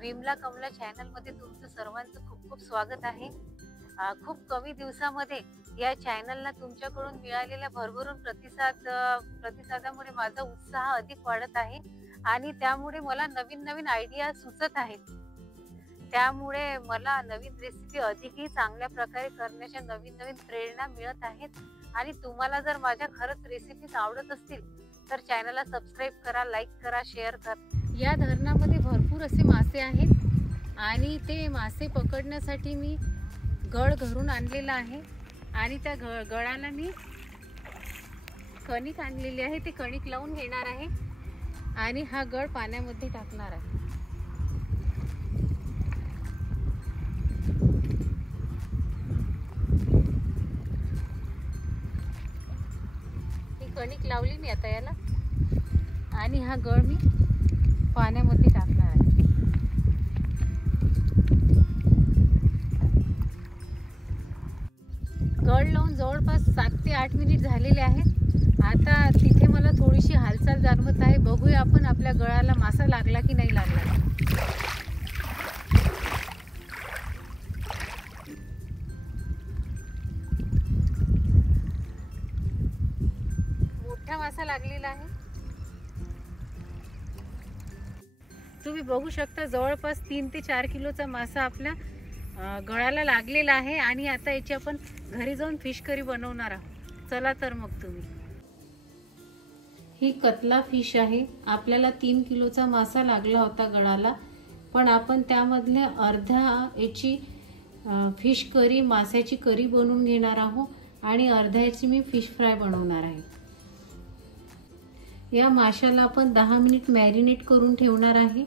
विमला कमला चॅनलमध्ये तुमचं सर्वांचं खूप खूप स्वागत आहे। खूप कमी दिवसामध्ये या चॅनलला तुमच्याकडून मिळालेल्या भरभरून प्रतिसादामुळे माझा उत्साह अधिक वाढत आहे आणि त्यामुळे मला नवीन नवीन आयडिया सुचत आहेत। त्यामुळे मला नवीन रेसिपी अधिकही चांगल्या प्रकारे करण्याच्या नवीन नवीन प्रेरणा मिळत आहेत। आणि तुम्हाला जर माझ्या खरंच रेसिपीज आवडत असतील तर चॅनलला सबस्क्राईब करा, लाईक करा, शेअर करा। या धरणामध्ये भरपूर असे मासे आहेत आणि ते मासे पकडण्यासाठी मी गळ घरून आणलेला आहे आणि त्या गळाला मी कणिक आणलेली आहे। ते कणिक लावून घेणार आहे आणि हा गळ पाण्यामध्ये टाकणार आहे। ही कणिक लावली मी आता याला आणि हा गळ मी पाण्यामध्ये टाकणार आहे। गळ लावून जवळपास 7 ते 8 मिनिट झालेले आहेत। आता तिथे मला थोडीशी हालचाल जाणवत आहे। बघूया आपण आपल्या गळाला मासा लागला की नाही लागला। मोठा मासा लागलेला आहे। तुम्ही बघू शकता जवळपास 3 ते 4 किलोचा मासा आपल्या गळाला लागलेला आहे आणि आता याची आपण घरी जाऊन फिश करी बनवणार आहोत। चला तर मग तुम्ही। ही कतला फिश आहे। आपल्याला 3 किलोचा मासा लागला होता गळाला, पण आपण त्यामधले अर्धा याची फिश करी माशाची करी बनवून घेणार आहोत आणि अर्ध्याची मी फिश फ्राय बनवणार आहे। या माशाला आपण 10 मिनिट मॅरिनेट करून ठेवणार आहे।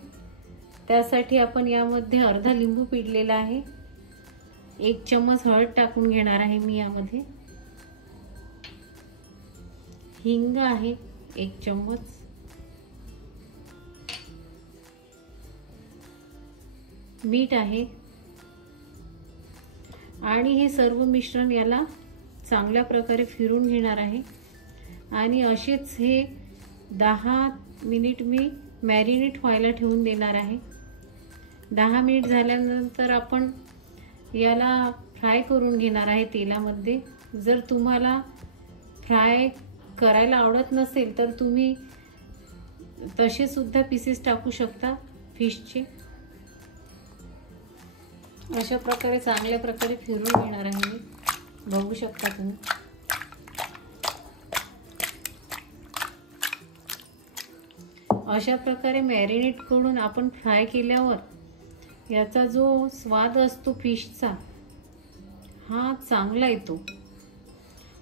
त्यासाठी आपण यामध्ये अर्धा लिंबू पिळलेला आहे, 1 चम्मच हळद टाकून घेणार आहे मी यामध्ये, हिंग आहे 1 चम्मच, मीठ आहे आणि हे सर्व मिश्रण याला चांगल्या प्रकारे फिरून घेणार आहे आणि असेच हे 10 मिनिट मी मॅरिनेट व्हायला ठेवून देणार आहे। 10 मिनिट झाल्यानंतर आपण याला फ्राय करून घेणार आहे तेलामध्ये। जर तुम्हाला फ्राय करायला आवडत नसेल तर तुम्ही तसे सुद्धा पीसेस टाकू शकता फिशचे। अशा प्रकारे चांगल्या प्रकारे फिरून घेणार आहे मी, बघू शकता तुम्ही। अशा प्रकारे मॅरिनेट करून आपण फ्राय केल्यावर याचा जो स्वाद असतो फिशचा हा चांगला येतो।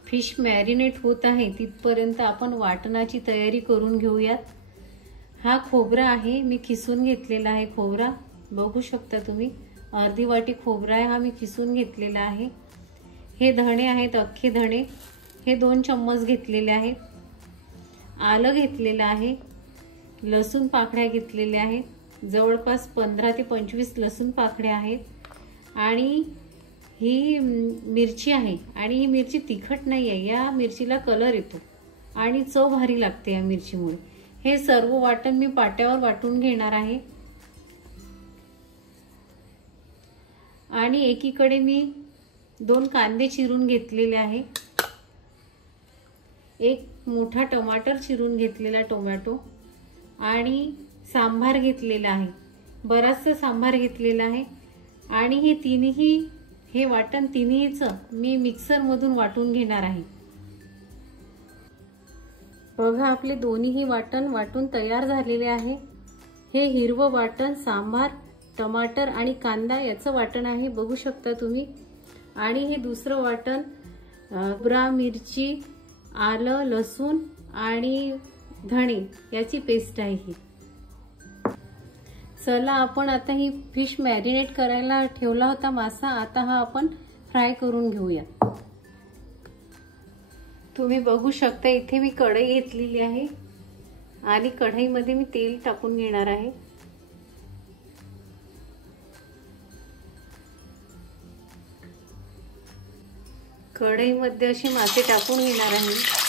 फिश मॅरिनेट होत आहे तिथपर्यंत आपण वाटणाची तयारी करून घेऊयात। हा खोबरा आहे, मी खिसून घेतलेला आहे खोबरा, बघू शकता तुम्ही। अर्धी वाटी खोबरा आहे हा मी खिसून घेतलेला आहे। हे धणे आहेत, अख्खे धणे, हे 2 चम्मच घेतलेले आहेत। आलं घेतलेलं आहे, लसूण पाकळ्या घेतलेल्या आहेत, जवळपास 15 ते 25 लसूण पाकळ्या आहेत आणि ही मिरची आहे आणि ही मिरची तिखट नाही आहे, या मिरचीला कलर येतो आणि चव भारी लागते या मिरचीमुळे। हे सर्व वाटण मी पाट्यावर वाटून घेणार आहे आणि एकीकडे मी 2 कांदे चिरून घेतलेले आहे, 1 मोठा टमाटर चिरून घेतलेला टोमॅटो आणि सांबार घेतलेला आहे, बराचसा सांबार घेतलेला आहे आणि हे वाटण तिन्हीचं मी मिक्सर मधून वाटून घेणार आहे। बघा आपले दोन्हीही वाटण वाटून तयार झालेले आहे। हे हिरवं वाटण सांबार, टमाटर आणि कांदा याचं वाटण आहे, बघू शकता तुम्ही। आणि हे दुसरं वाटण खोबरा, मिरची, आलं, लसूण आणि धणे याची पेस्ट आहे ही। चला आपण आता ही फिश मॅरिनेट करायला ठेवला होता मासा, आता हा आपण फ्राय करून घेऊया। तुम्ही बघू शकता इथे मी कढई घेतलेली आहे आणि कढईमध्ये मी तेल टाकून घेणार आहे। कढईमध्ये असे मासे टाकून घेणार आहे।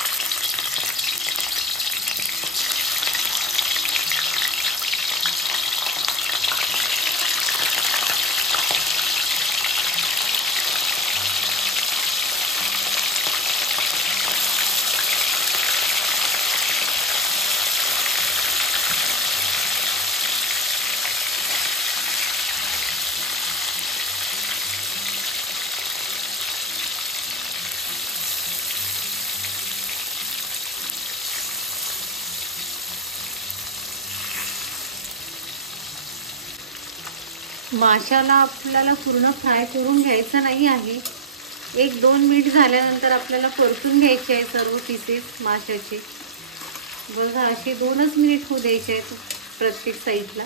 माशाला आपल्याला पूर्ण फ्राय करून घ्यायचं नाही आहे. 1-2 मिनिट झाल्यानंतर आपल्याला परतून घ्यायचे आहे सर्व पीसेस माशाचे. बघा, असे 2च मिनिट होऊ द्यायचे आहेत प्रत्येक साईडला.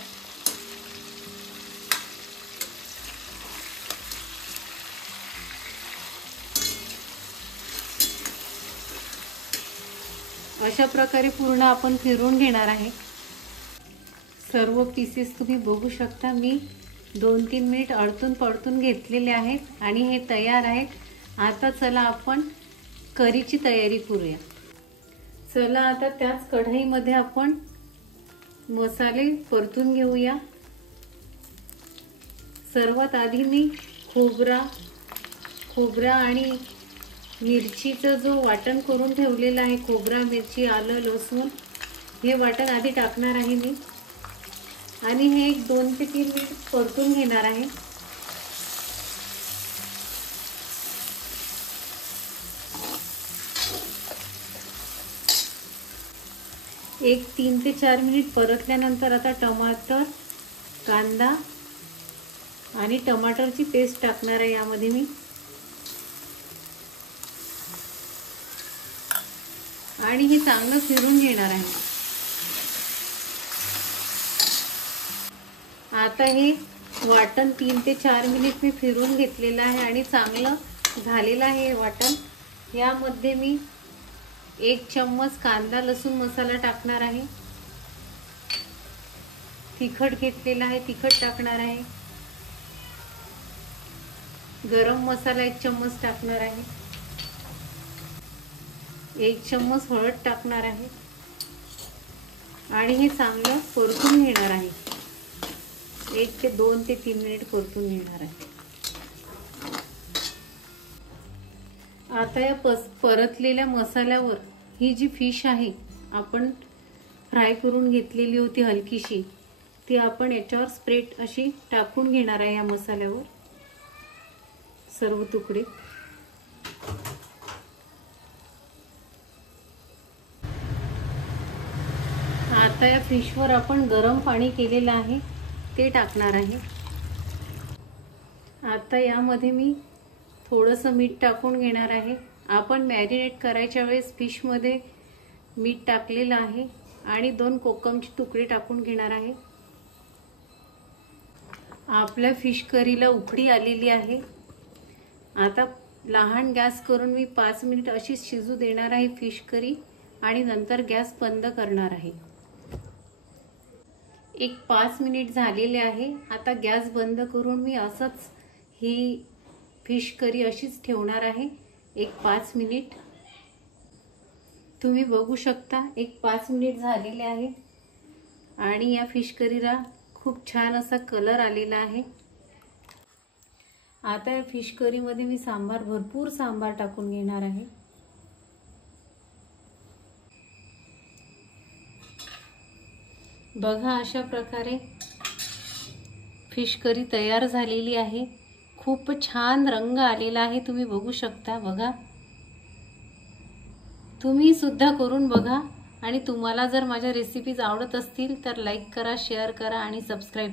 अशा प्रकारे पूर्ण आपण फिरवून घेणार आहे. सर्व पीसेस तुम्ही बघू शकता. मी 2-3 मिनिट अडतून पडतून घेतलेले आहेत आणि हे तयार आहेत. आता चला आपण करीची तयारी करूया. चला आता त्याच कढईमध्ये आपण मसाले परतून घेऊया. सर्वात आधी मी खोबरा आणि मिरचीचं जो वाटण करून ठेवलेलं आहे, खोबरा, मिरची, आलं, लसूण, हे वाटण आधी टाकणार आहे मी आणि हे 2 ते 3 मिनिट परतून घेणार आहे. एक 3 ते 4 मिनिट परतल्यानंतर आता टमाटर, कांदा आणि टमाटरची पेस्ट टाकणार आहे यामध्ये मी. आणि हे चांगलं फिरून घेणार आहे. आता हे वाटण 3 ते 4 मिनिट मी फिरून घेतलेलं आहे आणि चांगलं झालेलं आहे वाटण. यामध्ये मी 1 चम्मच कांदा लसूण मसाला टाकणार आहे. तिखट घेतलेला आहे, तिखट टाकणार आहे. गरम मसाला 1 चम्मच टाकणार आहे. 1 चम्मच हळद टाकणार आहे आणि हे चांगलं परतून घेणार आहे. 1 ते 2 ते 3 मिनिट परतून घेणार आहे. आता या परतलेल्या मसाल्यावर ही जी फिश आहे आपण फ्राय करून घेतलेली होती हलकीशी, ती आपण याच्यावर स्प्रेड अशी टाकून घेणार आहे या मसाल्यावर सर्व तुकडे. आता या फिशवर आपण गरम पाणी केलेलं आहे ते टाकणार आहे. आता यामध्ये मी थोडंसं मीठ टाकून घेणार आहे. आपण मॅरिनेट करायच्या वेळेस फिशमध्ये मीठ टाकलेलं आहे आणि 2 कोकमचे तुकडे टाकून घेणार आहे. आपल्या फिश करीला उकळी आलेली आहे. आता लहान गॅस करून मी 5 मिनिट अशीच शिजू देणार आहे फिश करी आणि नंतर गॅस बंद करणार आहे. एक 5 मिनिट झालेले आहे. आता गॅस बंद करून मी असंच ही फिश करी अशीच ठेवणार आहे एक 5 मिनिट. तुम्ही बघू शकता 5 मिनिट झालेले आहे आणि या फिश करीला खूप छान असा कलर आलेला आहे. आता या फिश करीमध्ये मी भरपूर सांबार टाकून घेणार आहे. बघा, अशा प्रकारे फिश करी तयार झालेली आहे. खूप छान रंग आलेला आहे, तुम्ही बघू शकता. बघा, तुम्ही सुद्धा करून बघा आणि तुम्हाला जर माझ्या रेसिपीज आवडत असतील तर लाईक करा, शेअर करा आणि सबस्क्राईब